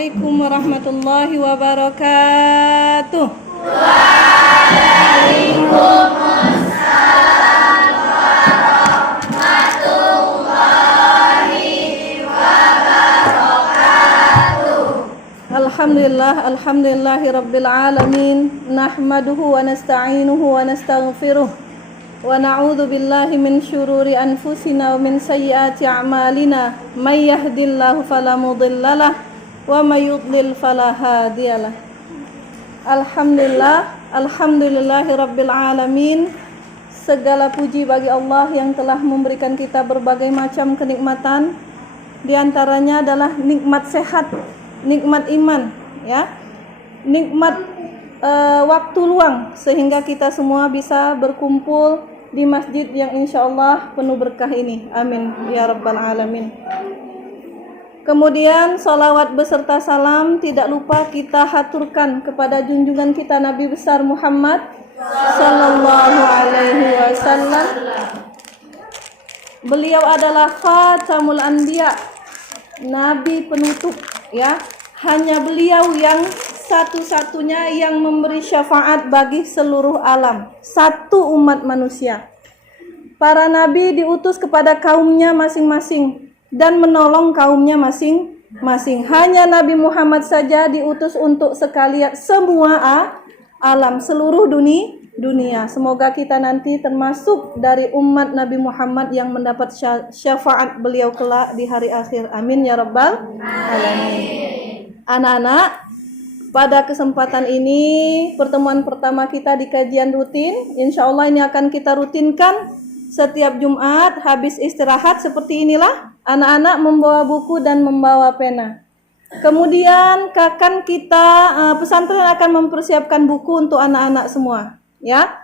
Assalamualaikum warahmatullahi wabarakatuh. Alhamdulillahi rabbil alamin. Nahmaduhu wa nasta'inuhu wa nastaghfiruh. Wa na'udzu billahi min syururi anfusina wa min sayyiati a'malina. May yahdihillahu fala mudhillalah wa may yudlil fala hadiyalah. Alhamdulillahi rabbil alamin. Segala puji bagi Allah yang telah memberikan kita berbagai macam kenikmatan. Di antaranya adalah nikmat sehat, nikmat iman, ya. Nikmat waktu luang sehingga kita semua bisa berkumpul di masjid yang insyaallah penuh berkah ini. Amin ya rabbal alamin. Kemudian salawat beserta salam tidak lupa kita haturkan kepada junjungan kita Nabi besar Muhammad sallallahu alaihi wasallam. Beliau adalah khatamul anbiya, nabi penutup, ya. Hanya beliau yang satu-satunya yang memberi syafaat bagi seluruh alam, satu umat manusia. Para nabi diutus kepada kaumnya masing-masing dan menolong kaumnya masing-masing. Hanya Nabi Muhammad saja diutus untuk sekalian semua alam, seluruh dunia. Semoga kita nanti termasuk dari umat Nabi Muhammad yang mendapat syafaat beliau kelak di hari akhir. Amin ya rabbal alamin. Anak-anak, pada kesempatan ini pertemuan pertama kita di kajian rutin. Insya Allah ini akan kita rutinkan setiap Jumat habis istirahat seperti inilah. Anak-anak membawa buku dan membawa pena. Kemudian pesantren akan mempersiapkan buku untuk anak-anak semua, ya.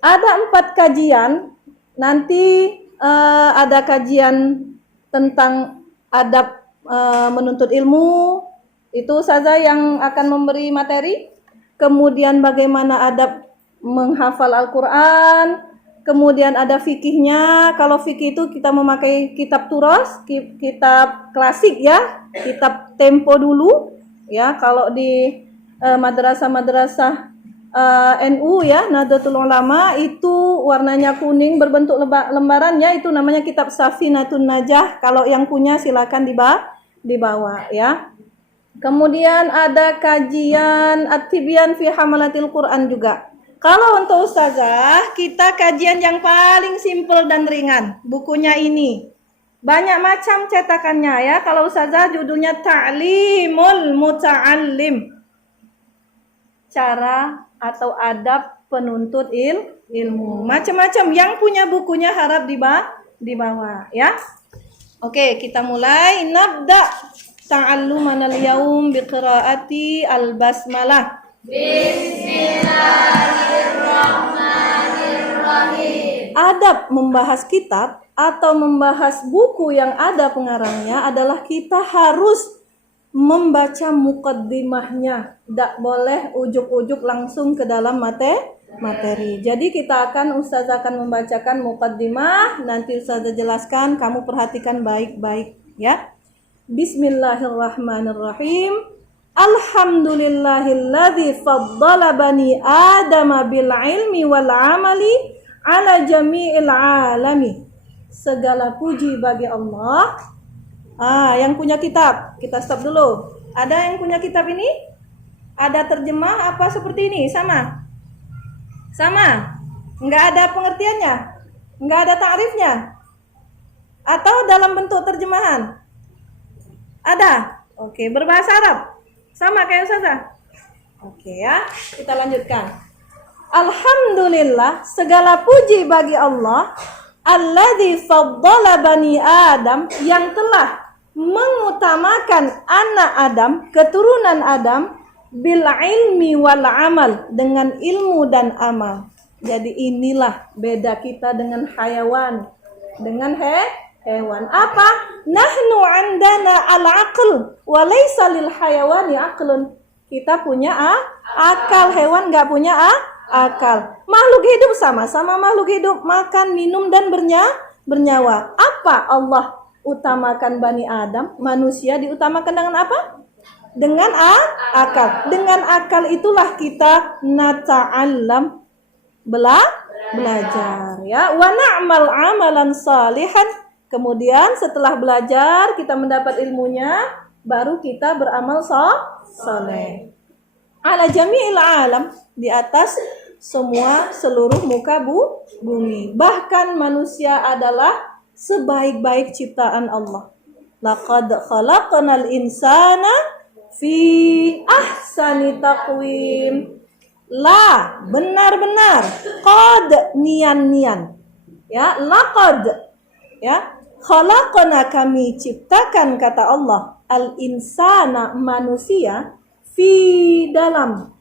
Ada 4 kajian. Nanti ada kajian tentang adab menuntut ilmu. Itu saja yang akan memberi materi. Kemudian bagaimana adab menghafal Al-Quran. Kemudian ada fikihnya. Kalau fikih itu kita memakai kitab turos, kitab klasik, ya, kitab tempo dulu, ya. Kalau di madrasah-madrasah NU, ya, Nahdlatul Ulama, itu warnanya kuning berbentuk lembarannya, itu namanya kitab Safinatun Najah. Kalau yang punya silakan dibawa, ya. Kemudian ada kajian At-Tibyan fi Hamalatil Quran juga. Kalau untuk ustazah, kita kajian yang paling simpel dan ringan. Bukunya ini. Banyak macam cetakannya, ya. Kalau ustazah judulnya Ta'limul Muta'allim. Cara atau adab penuntut ilmu. Macam-macam. Yang punya bukunya harap dibawa, ya. Oke, kita mulai. Nabda ta'alluman al-yawm biqiraati al-basmalah. Bismillahirrahmanirrahim. Adab membahas kitab atau membahas buku yang ada pengarangnya adalah kita harus membaca muqaddimahnya. Tidak boleh ujuk-ujuk langsung ke dalam materi. Jadi Ustazah akan membacakan muqaddimah, nanti Ustazah jelaskan, kamu perhatikan baik-baik, ya. Bismillahirrahmanirrahim. Alhamdulillahilladzi faddala bani Adama bil ilmi wal amali ala jami'il alami. Segala puji bagi Allah. Yang punya kitab, kita stop dulu. Ada yang punya kitab ini? Ada terjemah apa seperti ini? Sama? Enggak ada pengertiannya? Enggak ada ta'rifnya? Atau dalam bentuk terjemahan? Ada? Oke, berbahasa Arab? Sama kayak Ustazah? Oke, ya, kita lanjutkan. Alhamdulillah, segala puji bagi Allah, alladzi faddala bani Adam, yang telah mengutamakan anak Adam, keturunan Adam, bil ilmi wal amal, dengan ilmu dan amal. Jadi inilah beda kita dengan hayawan, dengan hewan. Apa? Nahnu andana al-aql wa laysa lil hayawani aqlun. Kita punya akal, hewan enggak punya akal. Makhluk hidup sama-sama makhluk hidup, makan, minum dan bernyawa. Apa Allah utamakan Bani Adam? Manusia diutamakan dengan apa? Dengan akal. Dengan akal itulah kita nata'allam, belajar ya. Wa na'mal amalan salihan. Kemudian setelah belajar kita mendapat ilmunya, baru kita beramal saleh. Ala jami'il alam, di atas semua seluruh muka bumi. Bahkan manusia adalah sebaik-baik ciptaan Allah. Laqad khalaqnal insana fi ahsani taqwim. La, benar-benar. Qad, nian-nian. Ya, laqad. Ya, khalaqna, kami ciptakan, kata Allah, al-insana, manusia, fi, dalam,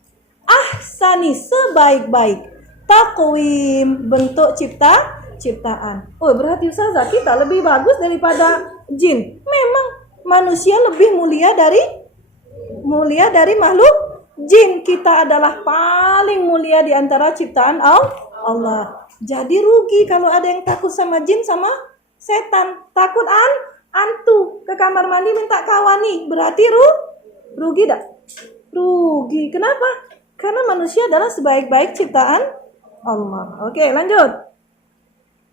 ahsani, sebaik-baik, taqwim, bentuk ciptaan. Oh, berarti Ustazah, kita lebih bagus daripada jin. Memang manusia lebih mulia dari makhluk jin. Kita adalah paling mulia di antara ciptaan Allah. Jadi rugi kalau ada yang takut sama jin sama setan. Takut antu ke kamar mandi minta kawani, berarti rugi dah. Rugi. Kenapa? Karena manusia adalah sebaik-baik ciptaan Allah. Oke, lanjut.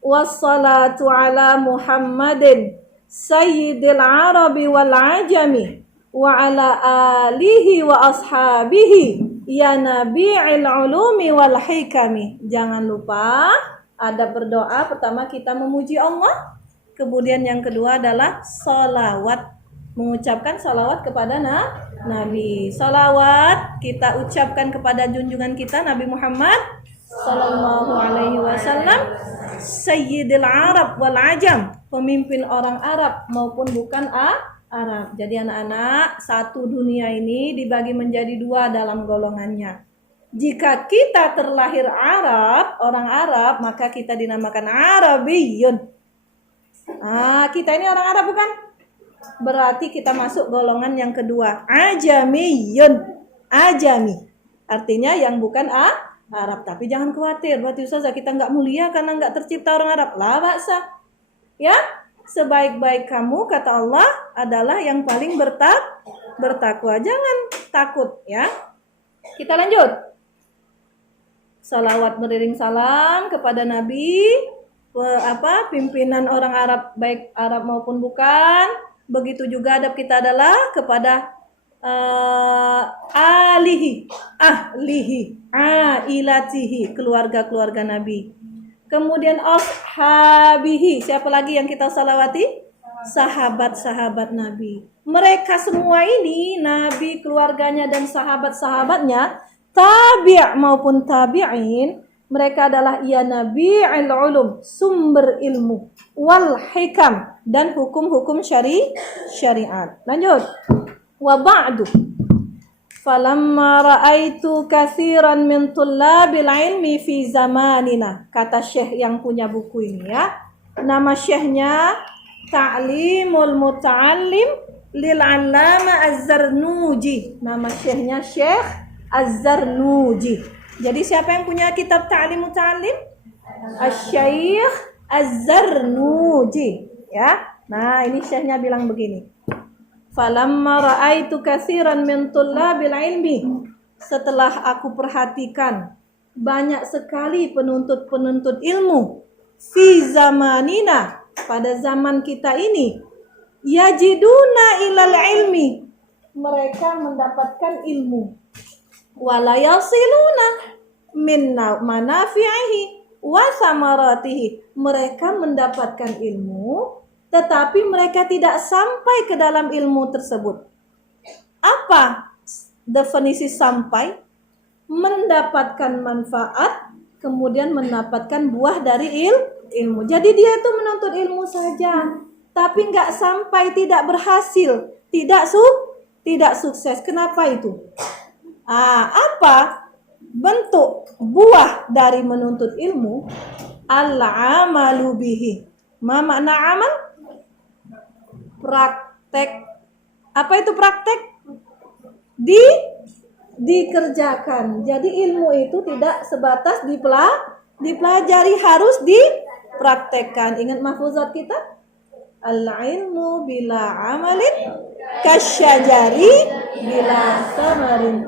Wassalatu ala Muhammadin sayyidil arabi wal ajami wa ala alihi wa ashabihi ya nabi'il ulumi wal hikami. Jangan lupa ada berdoa. Pertama kita memuji Allah, kemudian yang kedua adalah salawat, mengucapkan salawat kepada Nabi. Salawat kita ucapkan kepada junjungan kita Nabi Muhammad sallallahu alaihi wasallam, sayyidil arab wal ajam, pemimpin orang Arab maupun bukan Arab. Jadi anak-anak, satu dunia ini dibagi menjadi dua dalam golongannya. Jika kita terlahir Arab, orang Arab, maka kita dinamakan Arabiyun. Kita ini orang Arab bukan? Berarti kita masuk golongan yang kedua, Ajamiyun. Ajami, artinya yang bukan Arab. Tapi jangan khawatir, berarti Ustazah kita nggak mulia karena nggak tercipta orang Arab. La baksa. Ya, sebaik-baik kamu, kata Allah, adalah yang paling bertakwa. Jangan takut ya. Kita lanjut. Salawat beriring salam kepada Nabi, pimpinan orang Arab, baik Arab maupun bukan. Begitu juga adab kita adalah kepada ahlihi, ailatihi, keluarga-keluarga Nabi. Kemudian ashabihi, siapa lagi yang kita salawati? Sahabat-sahabat Nabi. Mereka semua ini, Nabi, keluarganya dan sahabat-sahabatnya, tabi' maupun tabi'in, mereka adalah ya nabi'il ulum, sumber ilmu, wal hikam, dan hukum-hukum syariat. Lanjut. Wa ba'du, falamma ra'aitu katsiran min tullabil ilmi fi zamanina. Kata syekh yang punya buku ini ya. Nama syekhnya Ta'limul Muta'allim lil 'Allama Az-Zarnuji. Nama syekhnya Syekh Az-Zarnuji. Jadi siapa yang punya kitab Ta'limul Muta'allim? Asy-Syaikh Az-Zarnuji ya. Nah, ini syekhnya bilang begini. Falamma ra'aitu katsiran min tullabil ilmi. Setelah aku perhatikan banyak sekali penuntut-penuntut ilmu fi zamanina, pada zaman kita ini, yajiduna ilal ilmi, mereka mendapatkan ilmu, wala yasiluna min manafi'ihi wa samaratihi, mereka mendapatkan ilmu tetapi mereka tidak sampai ke dalam ilmu tersebut. Apa definisi sampai? Mendapatkan manfaat, kemudian mendapatkan buah dari ilmu. Jadi dia itu menuntut ilmu saja, tapi nggak sampai, tidak berhasil, tidak sukses. Kenapa itu? Apa bentuk buah dari menuntut ilmu? Al-amalu bihi. Ma makna amal? Praktek. Apa itu praktek? Dikerjakan. Jadi ilmu itu tidak sebatas dipelajari, harus dipraktekkan. Ingat mahfuzat kita? Al-ilmu bila amalin kasyajari bila samarin.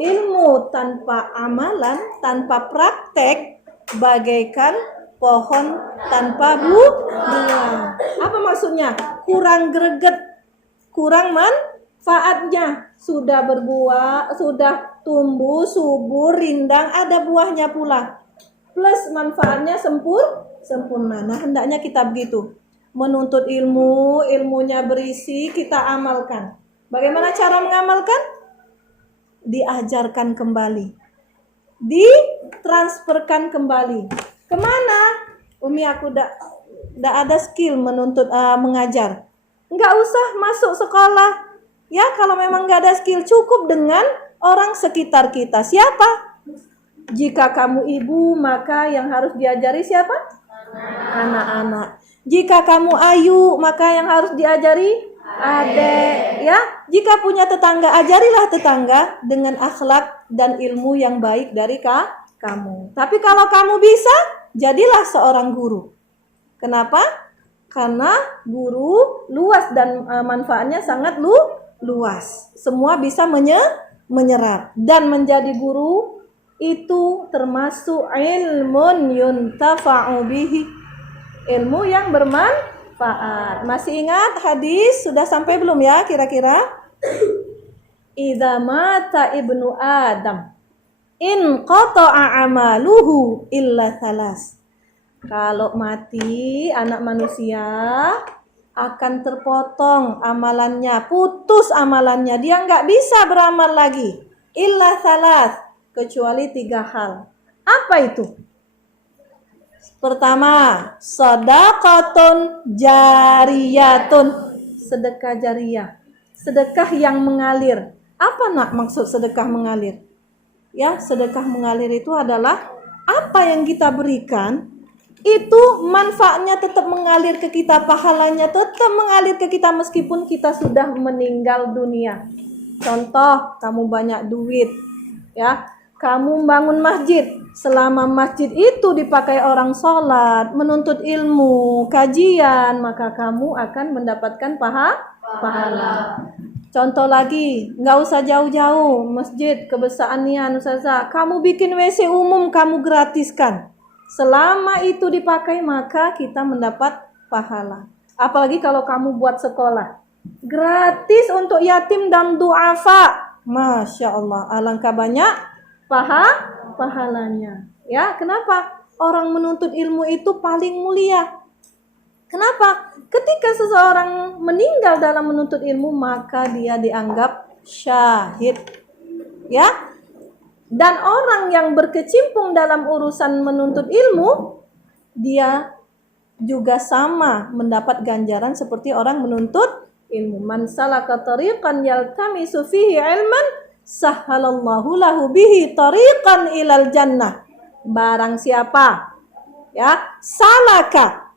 Ilmu tanpa amalan, tanpa praktek, bagaikan pohon tanpa buah. Apa maksudnya? Kurang greget, kurang manfaatnya. Sudah berbuah, sudah tumbuh, subur, rindang, ada buahnya pula. Plus manfaatnya sempurna. Nah, hendaknya kita begitu. Menuntut ilmu, ilmunya berisi, kita amalkan. Bagaimana cara mengamalkan? Diajarkan kembali, ditransferkan kembali. Kemana? Umi, aku ndak ada skill menuntut mengajar. Nggak usah masuk sekolah. Ya, kalau memang nggak ada skill, cukup dengan orang sekitar kita. Siapa? Jika kamu ibu, maka yang harus diajari siapa? Anak-anak. Jika kamu ayu, maka yang harus diajari adek, ya. Jika punya tetangga, ajarilah tetangga dengan akhlak dan ilmu yang baik dari kamu. Tapi kalau kamu bisa, jadilah seorang guru. Kenapa? Karena guru luas dan manfaatnya sangat luas. Semua bisa menyerap. Dan menjadi guru itu termasuk ilmun yuntafa'u bihi, ilmu yang bermanfaat. Masih ingat hadis? Sudah sampai belum ya kira-kira? Idza mata ibnu Adam in qata'a amaluhu illa thalas. Kalau mati anak manusia akan terpotong amalannya, putus amalannya, dia nggak bisa beramal lagi. Illa thalas, kecuali 3 hal. Apa itu? Pertama, shadaqatun jariyatun, sedekah jariyah, sedekah yang mengalir. Apa nak maksud sedekah mengalir? Ya, sedekah mengalir itu adalah apa yang kita berikan itu manfaatnya tetap mengalir ke kita, pahalanya tetap mengalir ke kita meskipun kita sudah meninggal dunia. Contoh, kamu banyak duit, ya, kamu bangun masjid. Selama masjid itu dipakai orang sholat, menuntut ilmu, kajian, maka kamu akan mendapatkan pahala. Contoh lagi, nggak usah jauh-jauh, masjid kebesaran nian Ustazah, kamu bikin WC umum, kamu gratiskan. Selama itu dipakai, maka kita mendapat pahala. Apalagi kalau kamu buat sekolah, gratis untuk yatim dan duafa. Masya Allah, alangkah banyak pahalanya. Ya, kenapa? Orang menuntut ilmu itu paling mulia. Kenapa? Ketika seseorang meninggal dalam menuntut ilmu, maka dia dianggap syahid. Ya. Dan orang yang berkecimpung dalam urusan menuntut ilmu, dia juga sama mendapat ganjaran seperti orang menuntut ilmu. Man salaka tariqan yaltamisu fihi ilman, sahhalallahu lahu bihi tariqan ilal jannah. Barang siapa, ya, salaka,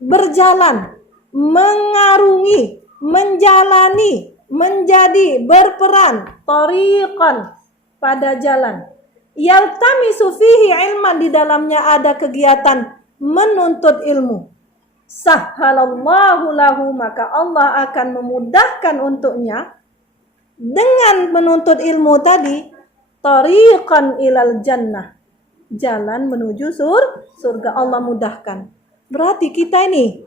berjalan, mengarungi, menjalani, menjadi, berperan, tariqan, pada jalan, yaltamisu fihi ilman, di dalamnya ada kegiatan menuntut ilmu, sahhalallahu lahu, maka Allah akan memudahkan untuknya dengan menuntut ilmu tadi, tariqan ilal jannah, jalan menuju surga. Allah mudahkan. Berarti kita ini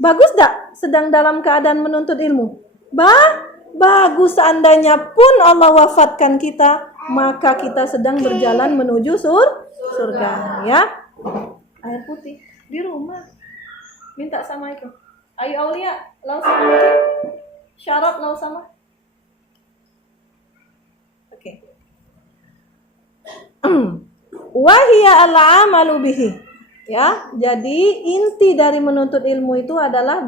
bagus tak sedang dalam keadaan menuntut ilmu? Bagus. Seandainya pun Allah wafatkan kita, maka kita sedang berjalan menuju surga. Ya. Air putih di rumah. Minta sama itu. Ayo Aulia, lau sama itu. Syarat lau sama. Oke. Wahia al-amalu bihi. Ya, jadi inti dari menuntut ilmu itu adalah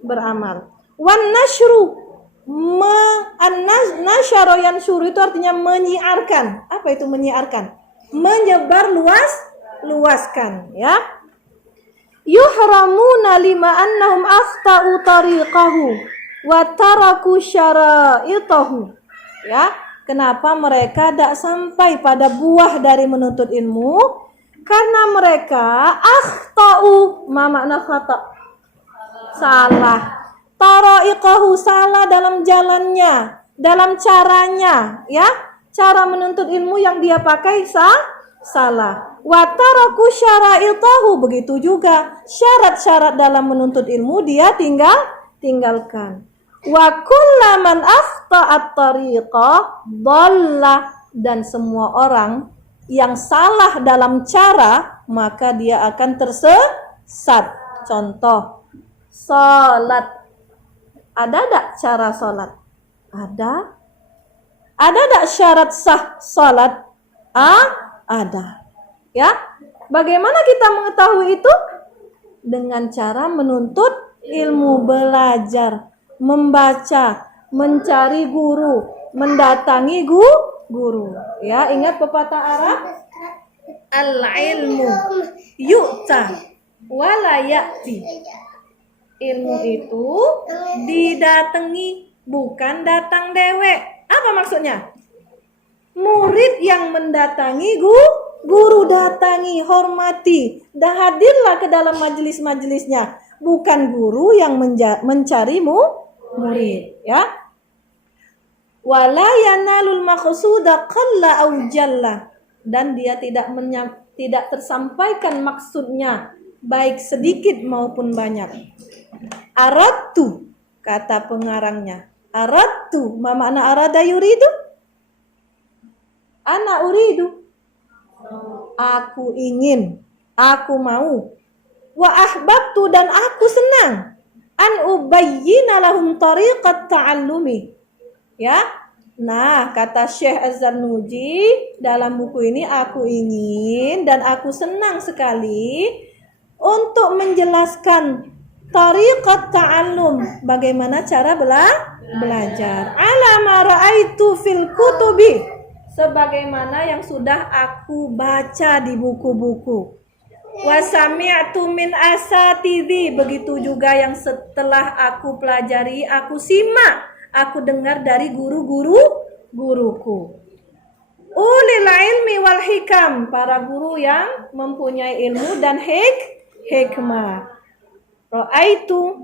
beramal. Wan nashru, nasyara yansyuru itu artinya menyiarkan. Apa itu menyiarkan? Menyebar luaskan, ya. Yuhramuna lima annahum akhta'u tariqahu wa taraku syara'itahu. Ya, kenapa mereka tidak sampai pada buah dari menuntut ilmu? Karena mereka akhta'u, ma makna khata? Salah. Tara'iqahu, salah dalam jalannya. dalam caranya, ya. Cara menuntut ilmu yang dia pakai salah. Wa taraku syara'itahu, begitu juga syarat-syarat dalam menuntut ilmu dia tinggalkan. Wa kullaman akhta'at tariqah dhalla, dan semua orang yang salah dalam cara maka dia akan tersesat. Contoh, salat. Ada enggak cara salat? Ada. Ada enggak syarat sah salat? Ada. Ya. Bagaimana kita mengetahui itu? Dengan cara menuntut ilmu, belajar, membaca, mencari guru, mendatangi guru. Ya, ingat pepatah Arab? Al-ilmu yu'ta wala ya'ti. Ilmu itu didatangi, bukan datang dewek. Apa maksudnya? Murid yang mendatangi guru datangi, hormati, dan hadirlah ke dalam majelis-majelisnya, bukan guru yang mencari murid, ya. Wala yanalul maqsuda qalla aw jalla, dan dia tidak tersampaikan maksudnya, baik sedikit maupun banyak. Aradtu, kata pengarangnya. Aradtu, ma makna arada yuridu? Ana uridu, aku ingin, aku mau. Wa ahbabtu, dan aku senang. An ubayyina lahum tariqat ta'allumi. Ya. Nah, kata Syekh Az-Zarnuji dalam buku ini, aku ingin dan aku senang sekali untuk menjelaskan tariqat ta'allum, bagaimana cara belajar. Ala ma ra'aitu fil kutubi, sebagaimana yang sudah aku baca di buku-buku. Wa sami'tu min asatidhi, begitu juga yang setelah aku pelajari, aku simak, aku dengar dari guru-guruku. Ulil ilmi wal hikam, para guru yang mempunyai ilmu dan hikmah. Ra'aitu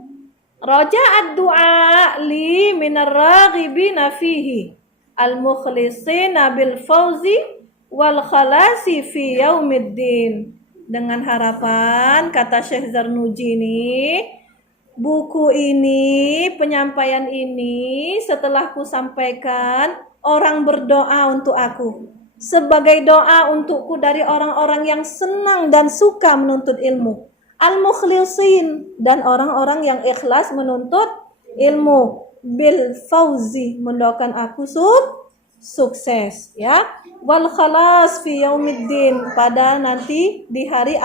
raja'ad du'a li minar raghibina fihi al-mukhlisina bil fawzi wal khalasi fi yaumiddin. Dengan harapan, kata Syekh Zarnuji ini, buku ini, penyampaian ini setelah ku sampaikan, orang berdoa untuk aku sebagai doa untukku dari orang-orang yang senang dan suka menuntut ilmu, al-mukhlisin, dan orang-orang yang ikhlas menuntut ilmu, bil fauzi, mendoakan aku sukses, ya, wal khalas fi yaumiddin, pada nanti di hari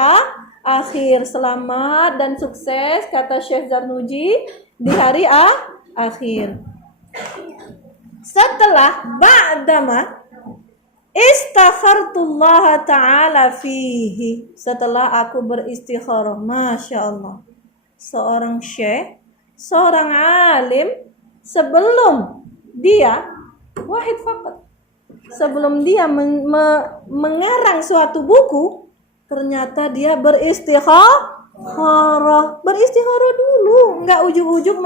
akhir, selamat dan sukses, kata Syekh Zarnuji, di hari akhir. Setelah ba'dama istakhartullah ta'ala fihi, setelah aku beristikharah, Masya Allah, seorang syekh, seorang alim, sebelum dia wahid faqat, sebelum dia mengarang suatu buku, ternyata dia beristikharah dulu, nggak ujug-ujug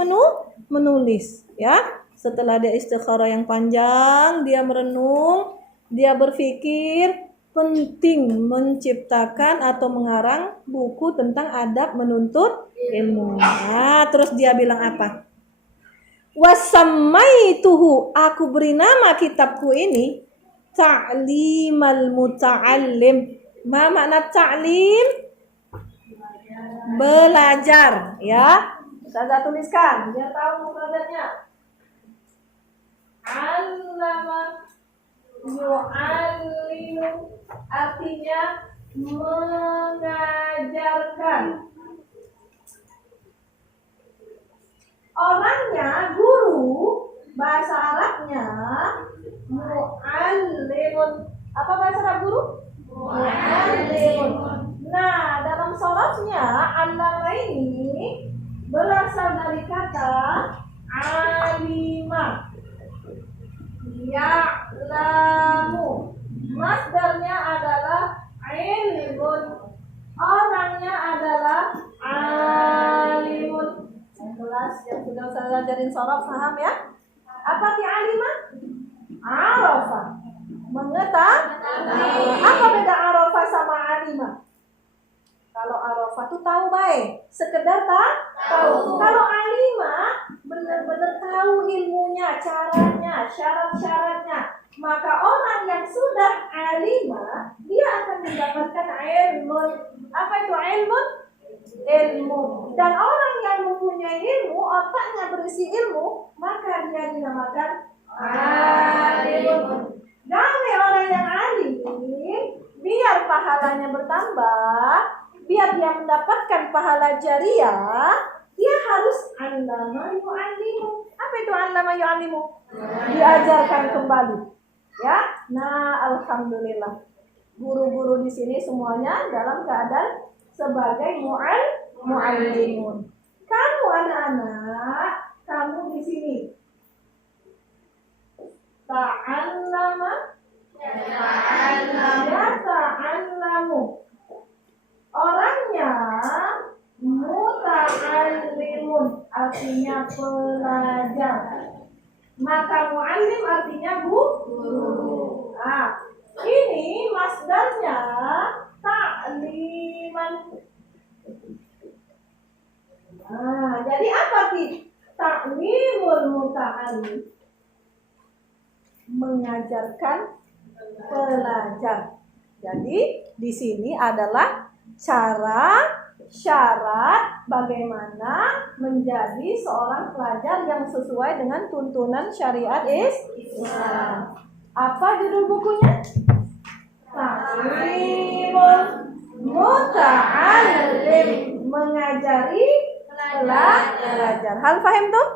menulis, ya. Setelah dia istikharah yang panjang, dia merenung, dia berpikir penting menciptakan atau mengarang buku tentang adab menuntut ilmu. Nah, terus dia bilang apa? Wasammaituhu, aku beri nama kitabku ini Ta'limal Muta'allim. Ma makna ta'lim? Belajar, ya. Saya tuliskan biar tahu mufradatnya. Allama yu'allimu, artinya mengajarkan. Orangnya guru, bahasa Arabnya mu'allimun. Apa bahasa Arab guru? Mu'allimun. Nah, dalam sharafnya allama ini berasal dari kata alima, ya'lamu. Masdarnya adalah ilmun, orangnya adalah alimun. Yang kelas yang sudah saya ajarin sharaf, paham ya? Apa arti alimah? Apa beda Arafah sama alimah? Kalau Arafah tuh tahu baik, sekedar tahu. Kalau alimah benar-benar tahu ilmunya, caranya, syarat-syaratnya. Maka orang yang sudah alimah, dia akan mendapatkan ilmu. Apa itu ilmu? Ilmu. Dan orang yang mempunyai ilmu, otaknya berisi ilmu, maka dia dinamakan alim. Dari orang yang alim, biar pahalanya bertambah, biar dia mendapatkan pahala jariah, dia harus allama yu'allimu. Apa itu allama yu'allimu? Diajarkan kembali. Ya, nah alhamdulillah guru-guru di sini semuanya dalam keadaan sebagai mu'allimun. Kamu anak-anak, kamu di sini ta'allama yata'allamu. Orangnya muta'allimun, artinya pelajar. Maka mu'allim artinya guru. Nah, ini masdarnya ta'liman. Nah, jadi apa sih? Ta'limul muta'allim, mengajarkan pelajar. Jadi di sini adalah cara, syarat bagaimana menjadi seorang pelajar yang sesuai dengan tuntunan syariat Islam. Apa judul bukunya? Ta'limul muta'allim, mengajari pelajar. Hal fahim tuh?